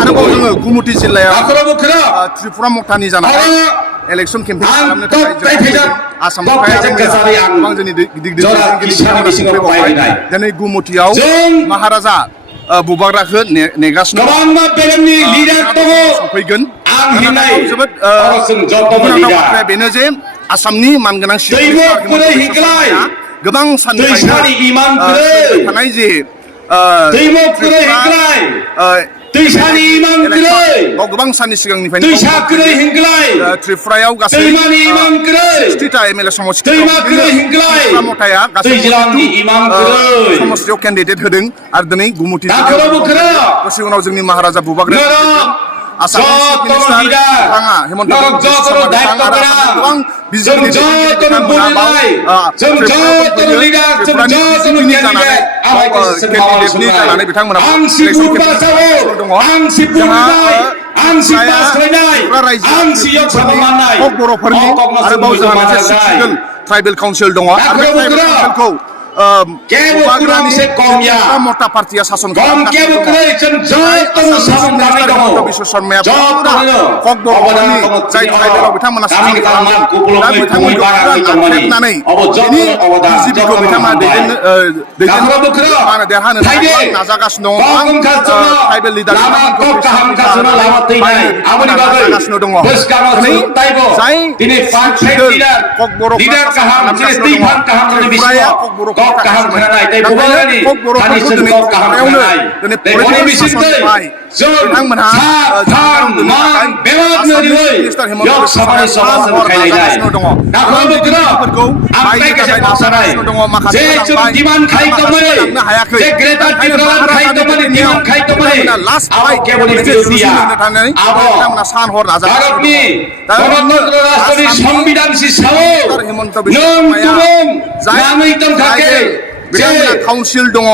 आरोबाव जोङो गुमुथि जिल्लायाव त्रिपुरा मथानि जानाय इलेक्शन केम्पेइन खालामनो थाखाय आसामनिफ्राय गोबां जोंनि गिदिर दिनै गुमुथियाव महाराजा बुबाग्राखौ नेगासिनो सफैगोन जोबोद बाथ्राया बेनो जे आसामनि मानगोनां गोबां साननिफ्रायनो थानाय जे गोबां साननि सिगांनिफ्रायनो त्रिपुरायाव गासै 60टा एमएलए समष्टियाव मथाया गासै समष्टियाव केन्डिडेट होदों आरो दिनै गुमुथि दसे उनाव जोंनि महाराजा बुबाग्रा आसामनि चिफ मिनिस्टार हेमन्त गोबां बिजेपि जानानै बिथांमोना बर'फोरनि आरोबाव जोंहा मोनसे सिटिजोन ट्राइबेल काउन्सिल दङ आरो बे ट्राइबेल काउन्सिलखौ मता पार्टिया शासन बिश्व शर्माया जाय ट्राइबेलाव बिथांमोना खेबनानै बिजेपिखौ बिथांमोना देरहानो नाजागासिनो दङ ट्राइबेल लिडारगासिनो दङ जाय बर' काउन्सिल दङ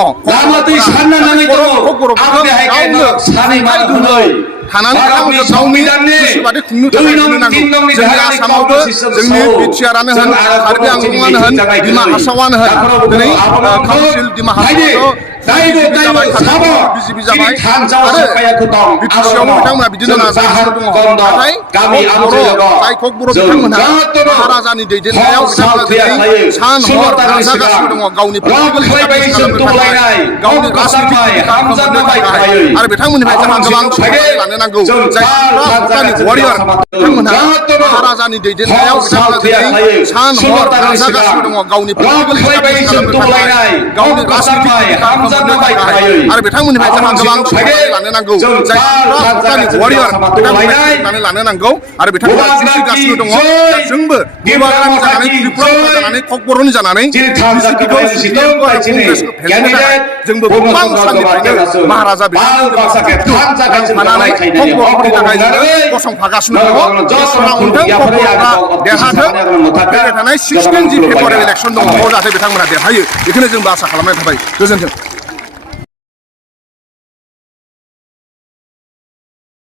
जोंनि आसामावबो जोंनि बिटिआरआनो होन कार्बि आंलंआनो होन डिमा हासावआनो होन दिनै काउन्सिल डिमा हासावआव बिजेपि जाबाय आरो बिटिसिआवबो बिथांमोना बिदिनो नाजागासिनो दङ नाथाय जाय बर' बिथांमोनहा महाराजानि दैदेननायाव बिथांमोना सान हर नाजागासिनो दङ गावनि गावनि राजनितिक आरो बिथांमोननिफ्राय जोंहा गोबां सहाय लानो नांगौ जाय वारियर बिथांमोनहा महाराजानि दैदेननायाव बिथांमोना सान हर नाजागासिनो दङ गावनि गावनि राजनितिक आरो बिथांमोननिफ्राय जोंहा गोबां सहाय लानो नांगौ जाय वारियर बिथांमोननिफ्राय लानो नांगौ आरो बिथांमोना जुजिगासिनो दङ जोंबो जानानै त्रिपुरा जानानै ककबर'नि जानानै जोंबो गोबां साननिफ्रायनो महाराजा ककबर'फोरनि थाखाय गसंफागासिनो दङ देरहाथों फैबाय थानाय 16 जि फेब्रुवारि इलेक्सन दङ जाहाथे बिथांमोना देरहायो बेखौनो जोंबो आसा खालामनाय थाबाय गोजोन्थों।